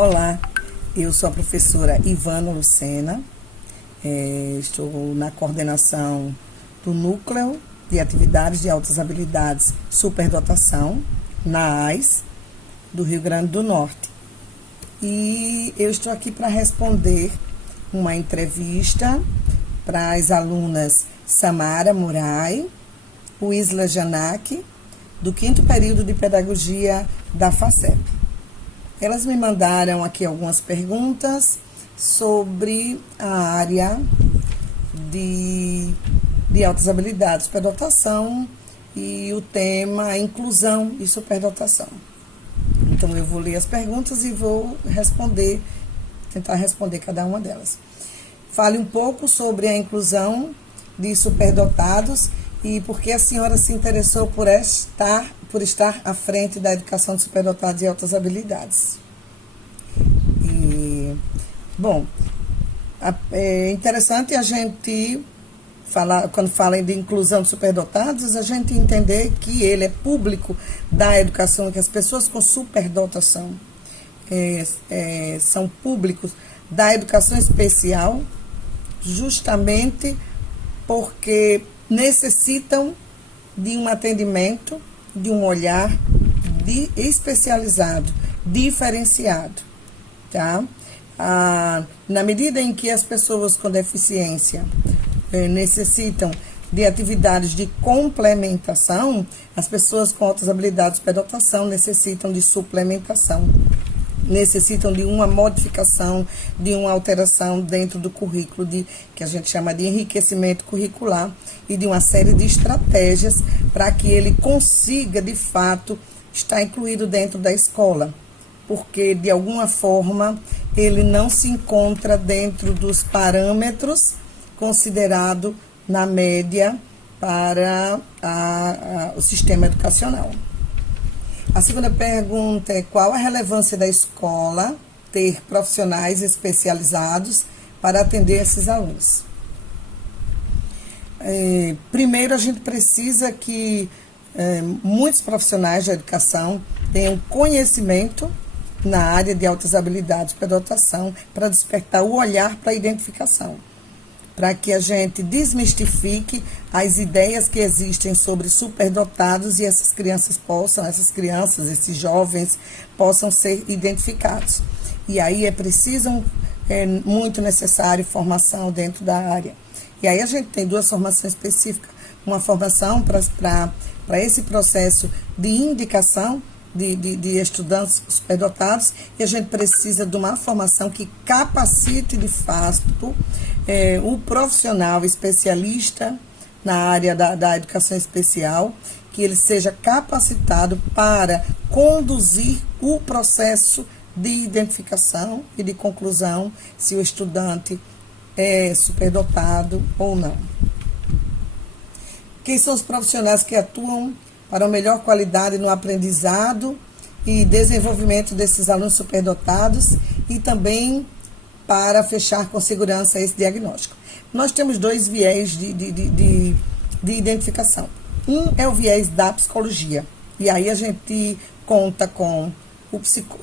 Olá, eu sou a professora Ivana Lucena, estou na coordenação do Núcleo de Atividades de Altas Habilidades Superdotação, na AIS, do Rio Grande do Norte. E eu estou aqui para responder uma entrevista para as alunas Samara Murai, Isla Janaque, do 5º período de Pedagogia da FACEP. Elas me mandaram aqui algumas perguntas sobre a área de altas habilidades, superdotação e o tema inclusão e superdotação. Então, eu vou ler as perguntas e vou tentar responder cada uma delas. Fale um pouco sobre a inclusão de superdotados e por que a senhora se interessou por estar à frente da educação de superdotados e altas habilidades. É interessante a gente falar, quando fala de inclusão de superdotados, a gente entender que ele é público da educação, que as pessoas com superdotação são públicos da educação especial, justamente porque necessitam de um atendimento, de um olhar especializado, diferenciado, tá? Na medida em que as pessoas com deficiência necessitam de atividades de complementação, as pessoas com altas habilidades de superdotação necessitam de suplementação, necessitam de uma modificação, de uma alteração dentro do currículo, que a gente chama de enriquecimento curricular, e de uma série de estratégias para que ele consiga, de fato, estar incluído dentro da escola, porque, de alguma forma, ele não se encontra dentro dos parâmetros considerados na média para o sistema educacional. A segunda pergunta é: qual a relevância da escola ter profissionais especializados para atender esses alunos? Primeiro, a gente precisa que muitos profissionais da educação tenham conhecimento na área de altas habilidades para dotação, para despertar o olhar para a identificação, para que a gente desmistifique as ideias que existem sobre superdotados e esses jovens possam ser identificados. E aí é muito necessário formação dentro da área. E aí a gente tem duas formações específicas, uma formação para esse processo de indicação de estudantes superdotados, e a gente precisa de uma formação que capacite de fato o profissional especialista na área da educação especial, que ele seja capacitado para conduzir o processo de identificação e de conclusão se o estudante é superdotado ou não. Quem são os profissionais que atuam para uma melhor qualidade no aprendizado e desenvolvimento desses alunos superdotados e também para fechar com segurança esse diagnóstico? Nós temos dois viés de identificação. Um é o viés da psicologia, e aí a gente conta com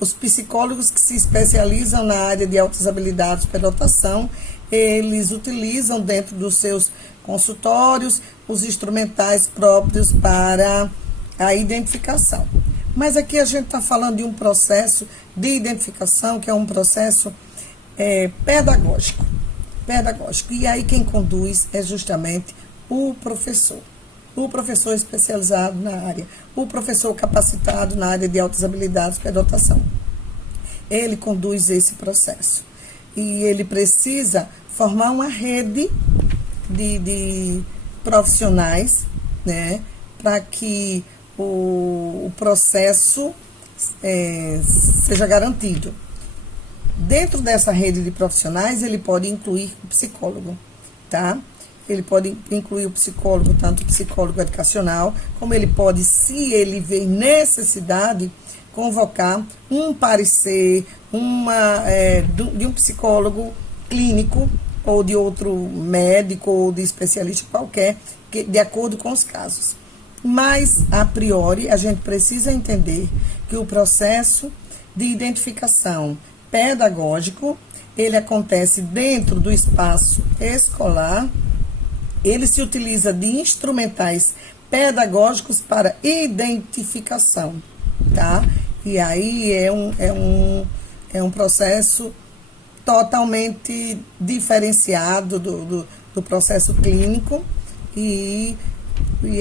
os psicólogos que se especializam na área de altas habilidades de superdotação. Eles utilizam dentro dos seus consultórios os instrumentais próprios para a identificação. Mas aqui a gente está falando de um processo de identificação que é um processo pedagógico. E aí quem conduz é justamente o professor especializado na área, o professor capacitado na área de altas habilidades de superdotação. Ele conduz esse processo. E ele precisa formar uma rede de profissionais, né, para que o processo seja garantido. Dentro dessa rede de profissionais, ele pode incluir o psicólogo, tá? Ele pode incluir o psicólogo, tanto o psicólogo educacional, como ele pode, se ele ver necessidade, convocar um parecer, de um psicólogo clínico ou de outro médico ou de especialista qualquer, de acordo com os casos. Mas, a priori, a gente precisa entender que o processo de identificação pedagógico, ele acontece dentro do espaço escolar, ele se utiliza de instrumentais pedagógicos para identificação, tá? E aí é um processo totalmente diferenciado do processo clínico e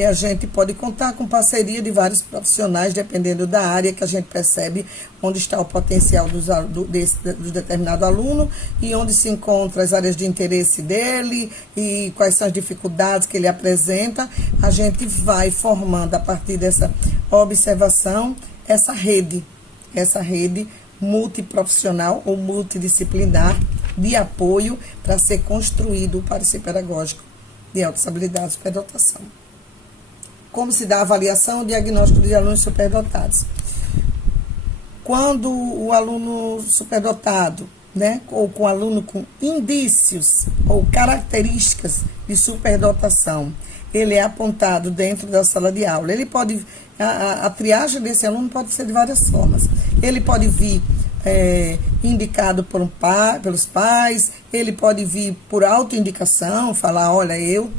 a gente pode contar com parceria de vários profissionais, dependendo da área que a gente percebe onde está o potencial do determinado aluno e onde se encontram as áreas de interesse dele e quais são as dificuldades que ele apresenta. A gente vai formando, a partir dessa observação, essa rede multiprofissional ou multidisciplinar de apoio para ser construído o parecer pedagógico de altas habilidades de superdotação. Como se dá a avaliação e diagnóstico de alunos superdotados? Quando o aluno superdotado, né, ou com aluno com indícios ou características de superdotação, ele é apontado dentro da sala de aula. Ele pode, a triagem desse aluno pode ser de várias formas. Ele pode vir indicado pelos pais, ele pode vir por autoindicação, falar, olha, eu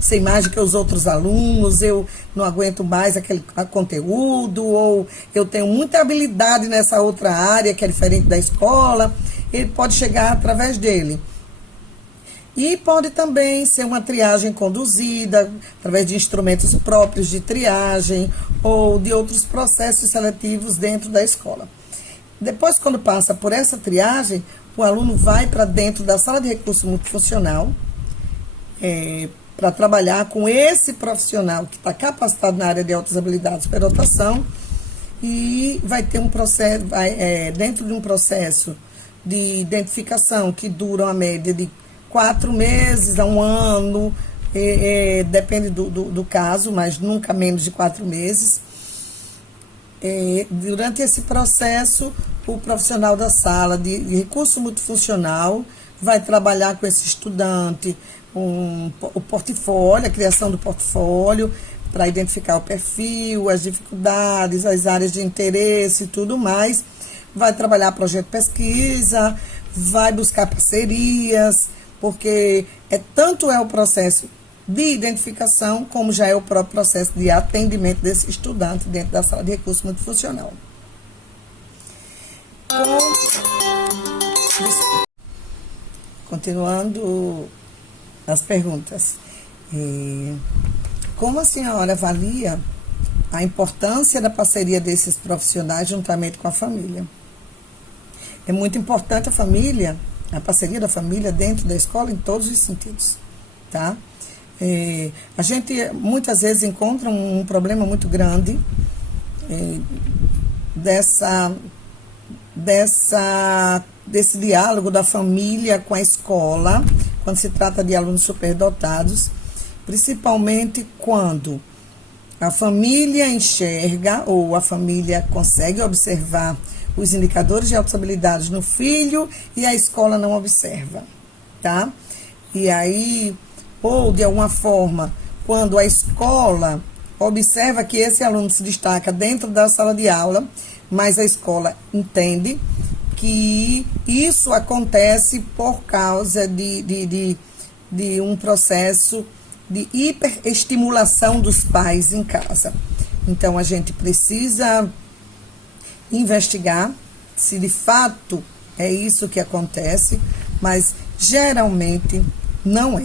sei mais do que os outros alunos, eu não aguento mais aquele conteúdo, ou eu tenho muita habilidade nessa outra área que é diferente da escola. Ele pode chegar através dele. E pode também ser uma triagem conduzida através de instrumentos próprios de triagem ou de outros processos seletivos dentro da escola. Depois, quando passa por essa triagem, o aluno vai para dentro da sala de recurso multifuncional para trabalhar com esse profissional que está capacitado na área de altas habilidades de superdotação e vai ter um processo, dentro de um processo de identificação que dura uma média de 4 meses a 1 ano, depende do caso, mas nunca menos de 4 meses. Durante esse processo, o profissional da sala de recurso multifuncional vai trabalhar com esse estudante o portfólio, a criação do portfólio, para identificar o perfil, as dificuldades, as áreas de interesse e tudo mais. Vai trabalhar projeto de pesquisa, vai buscar parcerias, porque tanto é o processo de identificação, como já é o próprio processo de atendimento desse estudante dentro da sala de recurso multifuncional. Continuando as perguntas. Como a senhora avalia a importância da parceria desses profissionais juntamente com a família? É muito importante a parceria da família dentro da escola em todos os sentidos, tá? A gente muitas vezes encontra um problema muito grande desse diálogo da família com a escola, quando se trata de alunos superdotados, principalmente quando a família enxerga ou a família consegue observar os indicadores de altas habilidades no filho e a escola não observa, tá? E aí, ou de alguma forma, quando a escola observa que esse aluno se destaca dentro da sala de aula, mas a escola entende que isso acontece por causa de um processo de hiperestimulação dos pais em casa. Então, a gente precisa investigar se de fato é isso que acontece, mas geralmente não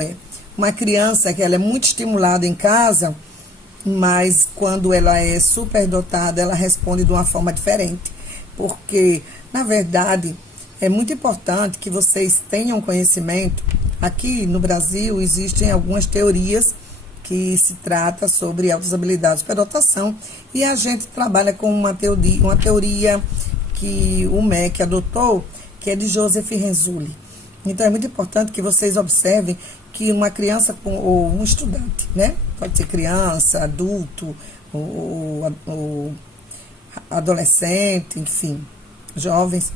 é. Uma criança que ela é muito estimulada em casa, mas quando ela é superdotada, ela responde de uma forma diferente. Porque, na verdade, é muito importante que vocês tenham conhecimento. Aqui no Brasil existem algumas teorias que se trata sobre altas habilidades de superdotação e a gente trabalha com uma teoria que o MEC adotou, que é de Joseph Renzulli. Então, é muito importante que vocês observem que uma criança ou um estudante, né? Pode ser criança, adulto, ou adolescente, enfim, jovens,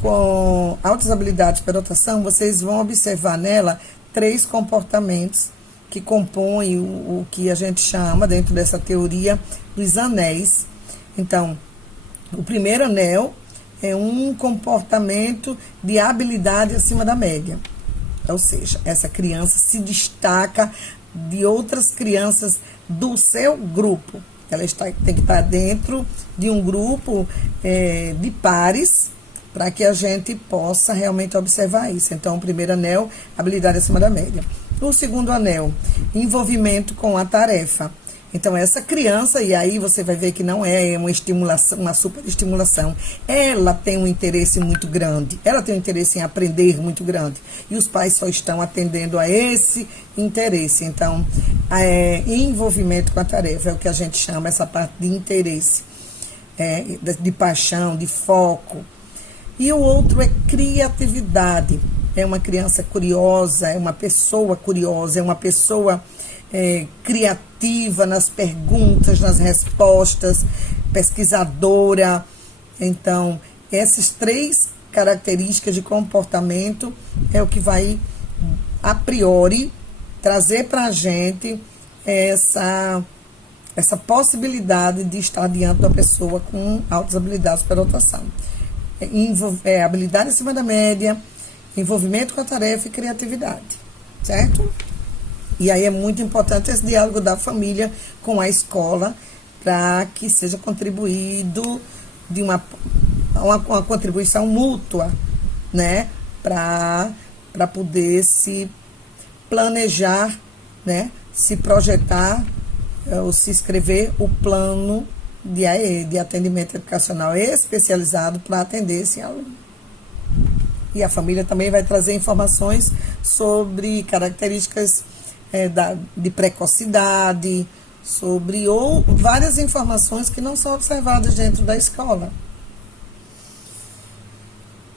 com altas habilidades de superdotação, vocês vão observar nela 3 comportamentos que compõem o que a gente chama, dentro dessa teoria, dos anéis. Então, o primeiro anel um comportamento de habilidade acima da média. Ou seja, essa criança se destaca de outras crianças do seu grupo. Ela tem que estar dentro de um grupo de pares, para que a gente possa realmente observar isso. Então, o primeiro anel, habilidade acima da média. O segundo anel, envolvimento com a tarefa. Então, essa criança, e aí você vai ver que não é uma estimulação, uma superestimulação. Ela tem um interesse muito grande. Ela tem um interesse em aprender muito grande. E os pais só estão atendendo a esse interesse. Então, envolvimento com a tarefa é o que a gente chama essa parte de interesse, de paixão, de foco. E o outro é criatividade. É uma criança curiosa, é uma pessoa curiosa, é uma pessoa criativa nas perguntas, nas respostas, pesquisadora. Então, essas 3 características de comportamento é o que vai, a priori, trazer para a gente essa possibilidade de estar diante da pessoa com altas habilidades para dotação. Habilidade acima da média, envolvimento com a tarefa e criatividade, certo? E aí é muito importante esse diálogo da família com a escola, para que seja contribuído de uma contribuição mútua, né? Para poder se planejar, né? Se projetar ou se escrever o plano de atendimento educacional especializado para atender esse aluno. E a família também vai trazer informações sobre características de precocidade, ou várias informações que não são observadas dentro da escola.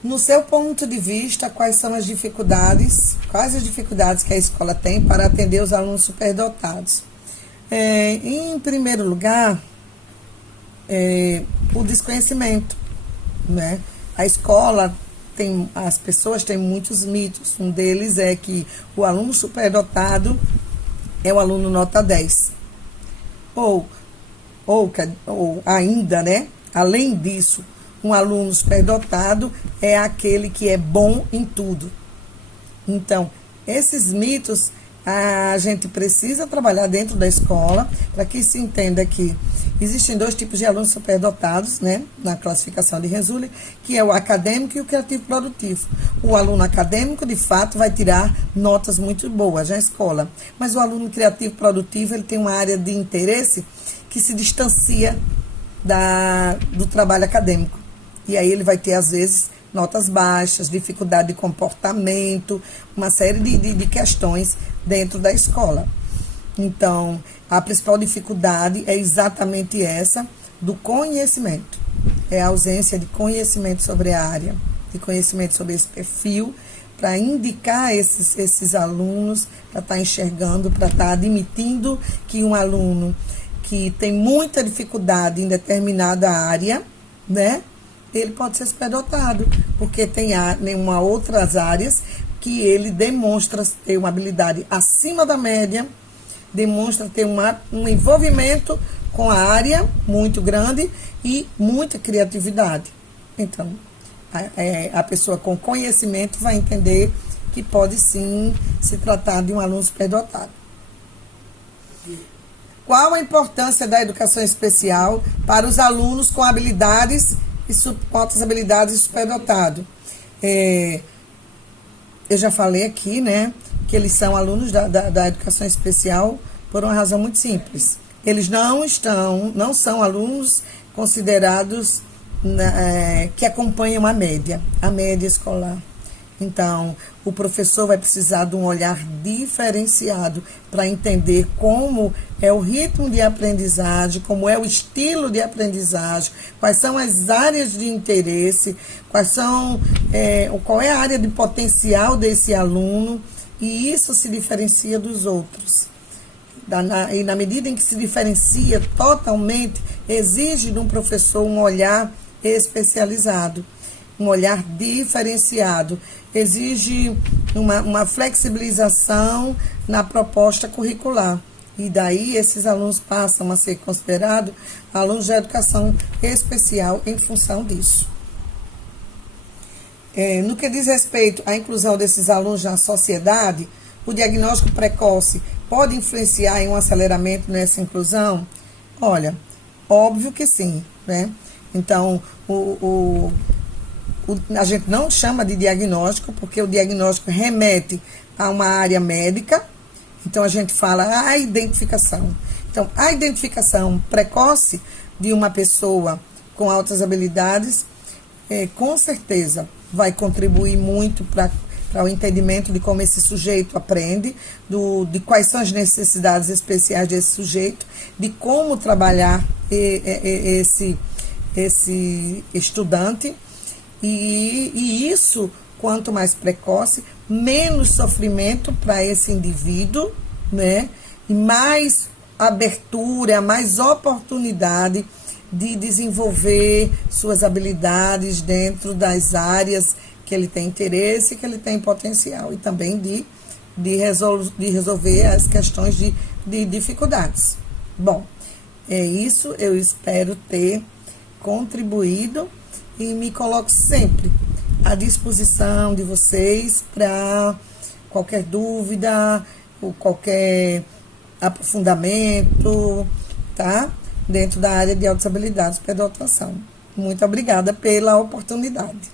No seu ponto de vista, quais as dificuldades que a escola tem para atender os alunos superdotados? Em primeiro lugar, o desconhecimento, né? A escola as pessoas têm muitos mitos. Um deles é que o aluno superdotado é o aluno nota 10. Ou ainda, né? Além disso, um aluno superdotado é aquele que é bom em tudo. Então, esses mitos a gente precisa trabalhar dentro da escola para que se entenda que existem 2 tipos de alunos superdotados, né, na classificação de Renzulli, que é o acadêmico e o criativo produtivo. O aluno acadêmico, de fato, vai tirar notas muito boas na escola, mas o aluno criativo produtivo, ele tem uma área de interesse que se distancia do trabalho acadêmico. E aí ele vai ter, às vezes, notas baixas, dificuldade de comportamento, uma série de questões dentro da escola. Então, a principal dificuldade é exatamente essa, do conhecimento. É a ausência de conhecimento sobre a área, de conhecimento sobre esse perfil, para indicar esses alunos, para estar enxergando, para estar admitindo que um aluno que tem muita dificuldade em determinada área, né, ele pode ser superdotado, porque tem outras áreas que ele demonstra ter uma habilidade acima da média, demonstra ter um envolvimento com a área muito grande e muita criatividade. Então, a pessoa com conhecimento vai entender que pode sim se tratar de um aluno superdotado. Qual a importância da educação especial para os alunos com habilidades com altas habilidades e superdotado? Eu já falei aqui, né, que eles são alunos da educação especial por uma razão muito simples. Eles não são alunos considerados que acompanham a média escolar. Então, o professor vai precisar de um olhar diferenciado para entender como é o ritmo de aprendizagem, como é o estilo de aprendizagem, quais são as áreas de interesse, qual é a área de potencial desse aluno, e isso se diferencia dos outros. E na medida em que se diferencia totalmente, exige de um professor um olhar especializado, um olhar diferenciado, exige uma flexibilização na proposta curricular. E daí esses alunos passam a ser considerados alunos de educação especial em função disso. No que diz respeito à inclusão desses alunos na sociedade, o diagnóstico precoce pode influenciar em um aceleramento nessa inclusão? Olha, óbvio que sim, né? Então, a gente não chama de diagnóstico, porque o diagnóstico remete a uma área médica, então a gente fala a identificação. Então, a identificação precoce de uma pessoa com altas habilidades, com certeza vai contribuir muito para o entendimento de como esse sujeito aprende, de quais são as necessidades especiais desse sujeito, de como trabalhar esse estudante. E isso, quanto mais precoce, menos sofrimento para esse indivíduo, né? E mais abertura, mais oportunidade de desenvolver suas habilidades dentro das áreas que ele tem interesse, que ele tem potencial, e também de resolver as questões de dificuldades. Bom, é isso, eu espero ter contribuído e me coloco sempre à disposição de vocês para qualquer dúvida ou qualquer aprofundamento, tá? Dentro da área de altas habilidades para a dotação. Muito obrigada pela oportunidade.